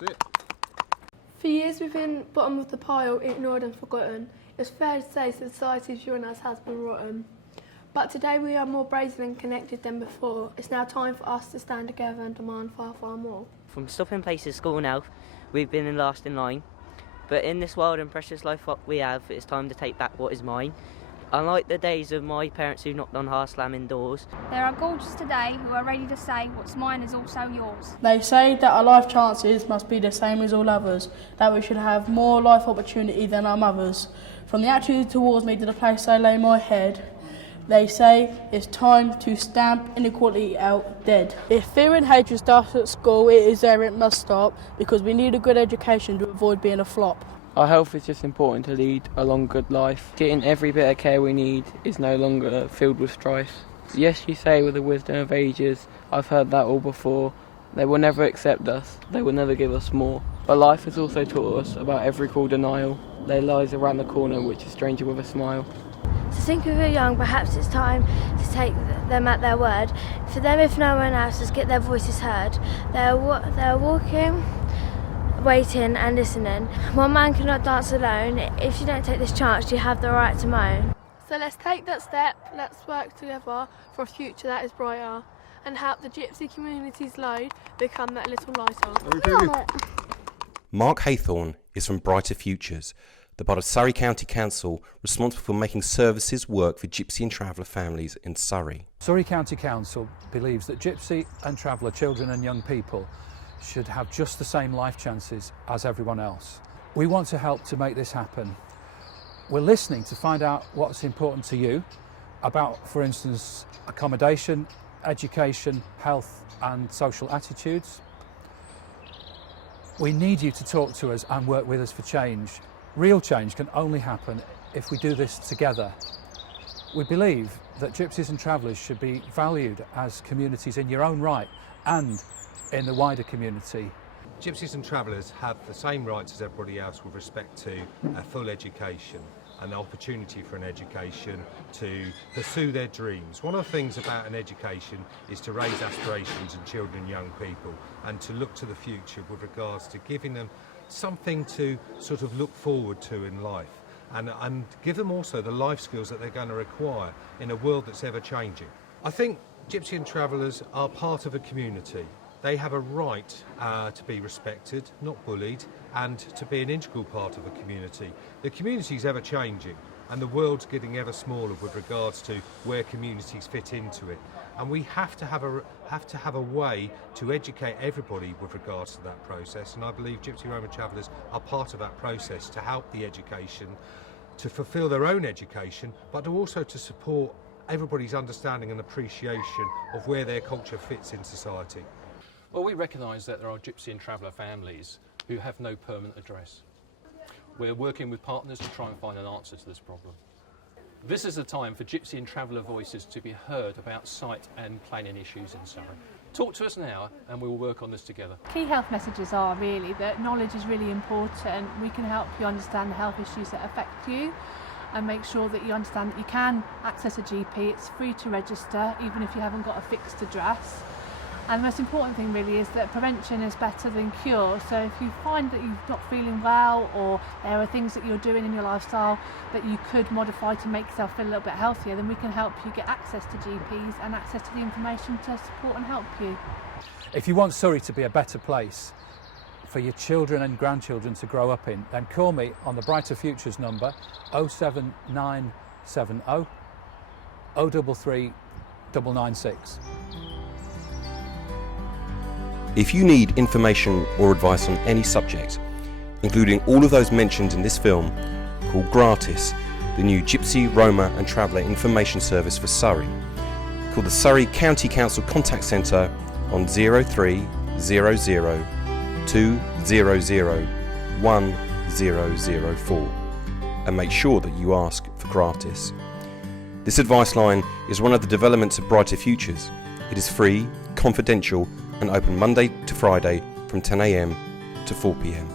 That's it. For years we've been bottom of the pile, ignored and forgotten. It's fair to say society's viewing us has been rotten. But today we are more brazen and connected than before. It's now time for us to stand together and demand far, far more. From stopping places, school and health, we've been in last in line. But in this wild and precious life what we have, it's time to take back what is mine. Unlike the days of my parents who knocked on hard slamming doors. There are gorgeous today who are ready to say what's mine is also yours. They say that our life chances must be the same as all others, that we should have more life opportunity than our mothers. From the attitude towards me to the place I lay my head, they say it's time to stamp inequality out dead. If fear and hatred starts at school, it is there it must stop, because we need a good education to avoid being a flop. Our health is just important to lead a long good life. Getting every bit of care we need is no longer filled with strife. Yes, you say with the wisdom of ages, I've heard that all before. They will never accept us, they will never give us more. But life has also taught us about every cruel denial. There lies around the corner which is stranger with a smile. To think of the young, perhaps it's time to take them at their word. For them, if no one else, just get their voices heard. They're walking, waiting and listening. One man cannot dance alone. If you don't take this chance, you have the right to moan. So let's take that step, let's work together for a future that is brighter and help the gypsy community's load become that little lighter. Mark Haythorne is from Brighter Futures, the part of Surrey County Council responsible for making services work for Gypsy and Traveller families in Surrey. Surrey County Council believes that Gypsy and Traveller children and young people should have just the same life chances as everyone else. We want to help to make this happen. We're listening to find out what's important to you about, for instance, accommodation, education, health and social attitudes. We need you to talk to us and work with us for change. Real change can only happen if we do this together. We believe that Gypsies and Travellers should be valued as communities in your own right and in the wider community. Gypsies and Travellers have the same rights as everybody else with respect to a full education and the opportunity for an education to pursue their dreams. One of the things about an education is to raise aspirations in children and young people and to look to the future with regards to giving them something to sort of look forward to in life and give them also the life skills that they're going to require in a world that's ever changing. I think Gypsy and Travellers are part of a community. They have a right to be respected, not bullied, and to be an integral part of a community. The community is ever changing and the world's getting ever smaller with regards to where communities fit into it. And we have to have a way to educate everybody with regards to that process. And I believe Gypsy Roma Travellers are part of that process to help the education, to fulfil their own education, but also to support everybody's understanding and appreciation of where their culture fits in society. Well, we recognise that there are Gypsy and Traveller families who have no permanent address. We're working with partners to try and find an answer to this problem. This is the time for Gypsy and Traveller voices to be heard about site and planning issues in Surrey. Talk to us now and we will work on this together. Key health messages are really that knowledge is really important. We can help you understand the health issues that affect you and make sure that you understand that you can access a GP. It's free to register even if you haven't got a fixed address. And the most important thing really is that prevention is better than cure. So if you find that you're not feeling well or there are things that you're doing in your lifestyle that you could modify to make yourself feel a little bit healthier, then we can help you get access to GPs and access to the information to support and help you. If you want Surrey to be a better place for your children and grandchildren to grow up in, then call me on the Brighter Futures number 07970 033 996. If you need information or advice on any subject, including all of those mentioned in this film, call Gratis, the new Gypsy, Roma and Traveller information service for Surrey. Call the Surrey County Council Contact Centre on 0300 200 1004 and make sure that you ask for Gratis. This advice line is one of the developments of Brighter Futures. It is free, confidential and open Monday to Friday from 10 a.m. to 4 p.m.